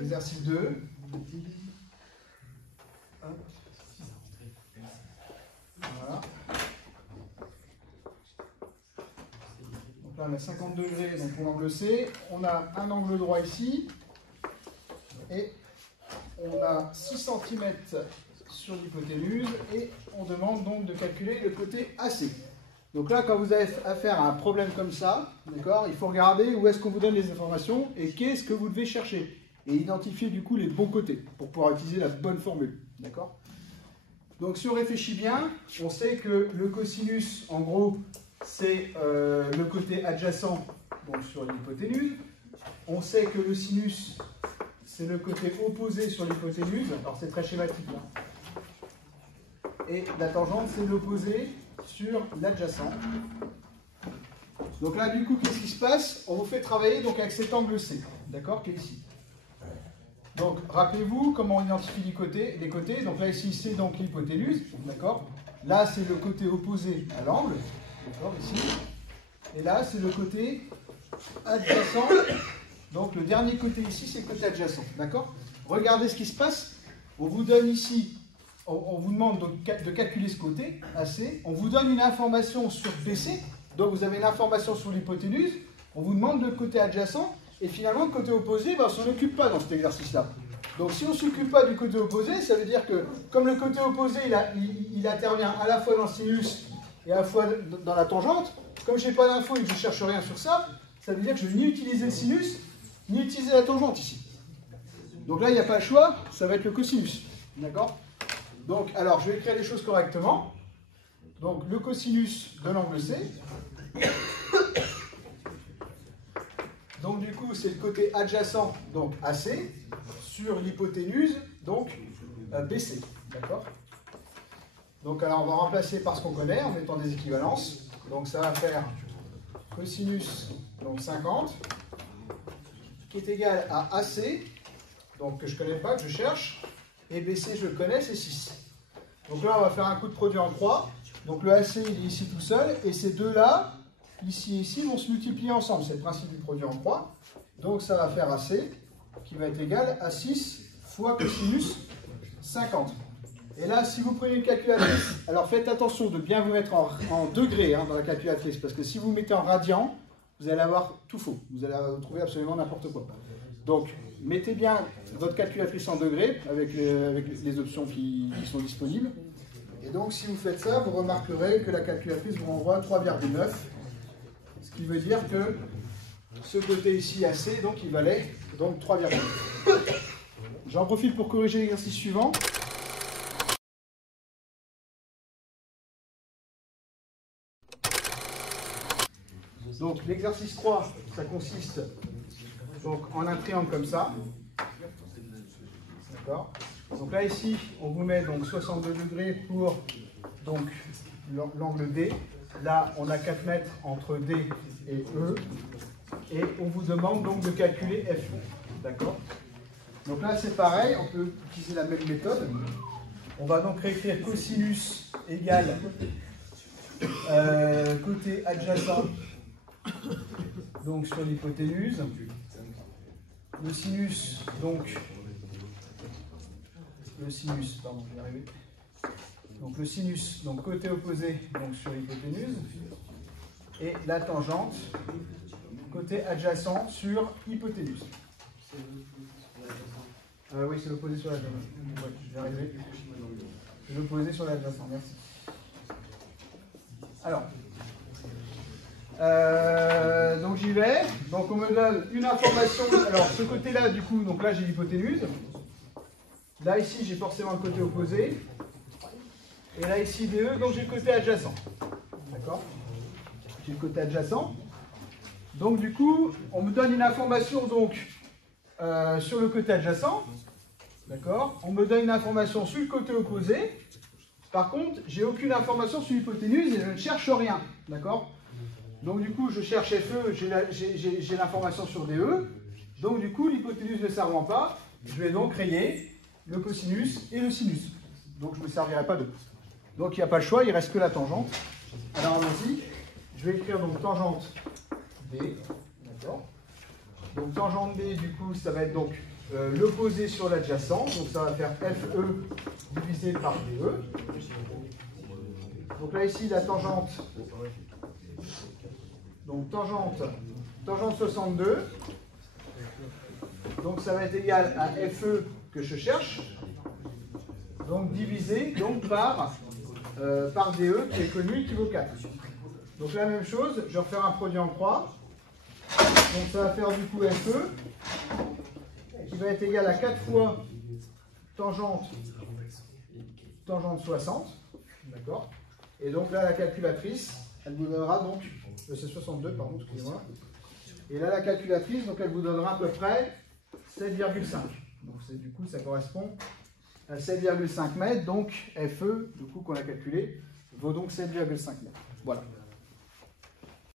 Exercice 2. Voilà. Donc là, on a 50 degrés donc pour l'angle C. On a un angle droit ici. Et on a 6 cm sur l'hypoténuse. Et on demande donc de calculer le côté AC. Donc là, quand vous avez affaire à un problème comme ça, d'accord, il faut regarder où est-ce qu'on vous donne les informations et qu'est-ce que vous devez chercher. Et identifier du coup les bons côtés pour pouvoir utiliser la bonne formule. D'accord? Donc si on réfléchit bien, on sait que le cosinus, en gros, c'est le côté adjacent donc, sur l'hypoténuse. On sait que le sinus, c'est le côté opposé sur l'hypoténuse. Alors c'est très schématique. Hein. Et la tangente, c'est l'opposé sur l'adjacent. Donc là, du coup, qu'est-ce qui se passe? On vous fait travailler donc, avec cet angle C, d'accord, qui est ici. Donc, rappelez-vous comment on identifie les côtés. Donc là, ici, c'est donc l'hypoténuse, d'accord. Là, c'est le côté opposé à l'angle, d'accord, ici. Et là, c'est le côté adjacent. Donc, le dernier côté ici, c'est le côté adjacent, d'accord. Regardez ce qui se passe. On vous donne ici, on vous demande donc de calculer ce côté, AC. On vous donne une information sur BC. Donc, vous avez une information sur l'hypoténuse. On vous demande le côté adjacent. Et finalement, le côté opposé, ben, on ne s'en occupe pas dans cet exercice-là. Donc si on ne s'occupe pas du côté opposé, ça veut dire que comme le côté opposé, il intervient à la fois dans le sinus et à la fois dans la tangente, comme je n'ai pas d'infos et que je ne cherche rien sur ça, ça veut dire que je ne vais ni utiliser le sinus, ni utiliser la tangente ici. Donc là, il n'y a pas le choix, ça va être le cosinus. D'accord? Donc, alors, je vais écrire les choses correctement. Donc, le cosinus de l'angle C. Donc du coup, c'est le côté adjacent, donc AC, sur l'hypoténuse, donc BC. D'accord? Donc alors, on va remplacer par ce qu'on connaît en mettant des équivalences. Donc ça va faire cosinus, donc 50, qui est égal à AC, donc que je ne connais pas, que je cherche, et BC, je le connais, c'est 6. Donc là, on va faire un coup de produit en croix. Donc le AC, il est ici tout seul, et ces deux-là, ici et ici, vont se multiplier ensemble. C'est le principe du produit en croix. Donc ça va faire AC, qui va être égal à 6 fois cosinus 50. Et là, si vous prenez une calculatrice, alors faites attention de bien vous mettre en degrés hein, dans la calculatrice, parce que si vous mettez en radian, vous allez avoir tout faux. Vous allez trouver absolument n'importe quoi. Donc, mettez bien votre calculatrice en degrés, avec les options qui sont disponibles. Et donc, si vous faites ça, vous remarquerez que la calculatrice vous renvoie 3,9. Ce qui veut dire que ce côté ici AC, donc il valait donc 3,9. J'en profite pour corriger l'exercice suivant. Donc l'exercice 3, ça consiste donc, en un triangle comme ça. D'accord. Donc là ici, on vous met donc 62 degrés pour donc l'angle D. Là, on a 4 mètres entre D et E. Et on vous demande donc de calculer F. D'accord? Donc là, c'est pareil, on peut utiliser la même méthode. On va donc réécrire cosinus égale côté adjacent donc sur l'hypoténuse. Le sinus, donc, pardon, je vais y arriver. Donc le sinus, donc côté opposé donc sur l'hypoténuse, et la tangente, côté adjacent sur hypoténuse. Oui, c'est l'opposé sur l'adjacent. Ouais, je vais y arriver. C'est l'opposé sur l'adjacent, merci. Alors, donc j'y vais. Donc on me donne une information. Alors ce côté-là, du coup, donc là j'ai l'hypoténuse. Là ici j'ai forcément le côté opposé. Et là ici DE, donc j'ai le côté adjacent. D'accord? J'ai le côté adjacent. Donc du coup, on me donne une information donc sur le côté adjacent. D'accord? On me donne une information sur le côté opposé. Par contre, j'ai aucune information sur l'hypoténuse et je ne cherche rien. D'accord? Donc du coup, je cherche FE, j'ai l'information sur DE. Donc du coup, l'hypoténuse ne servant pas, je vais donc créer le cosinus et le sinus. Donc je ne me servirai pas d'eux. Donc il n'y a pas le choix, il ne reste que la tangente. Alors allons-y. Je vais écrire donc tangente D. D'accord? Donc tangente D, du coup, ça va être donc l'opposé sur l'adjacent, donc ça va faire FE divisé par DE. Donc là ici la tangente, donc tangente 62, donc ça va être égal à FE que je cherche, donc divisé donc par DE qui est connu, qui vaut 4. Donc la même chose, je vais refaire un produit en croix, donc ça va faire du coup FE qui va être égal à 4 fois tangente 60, d'accord. Et donc là, la calculatrice, elle vous donnera donc, c'est 62, pardon, excusez-moi. Et là, la calculatrice, donc elle vous donnera à peu près 7,5. Donc du coup, ça correspond à 7,5 mètres. Donc FE, du coup, qu'on a calculé, vaut donc 7,5 mètres. Voilà.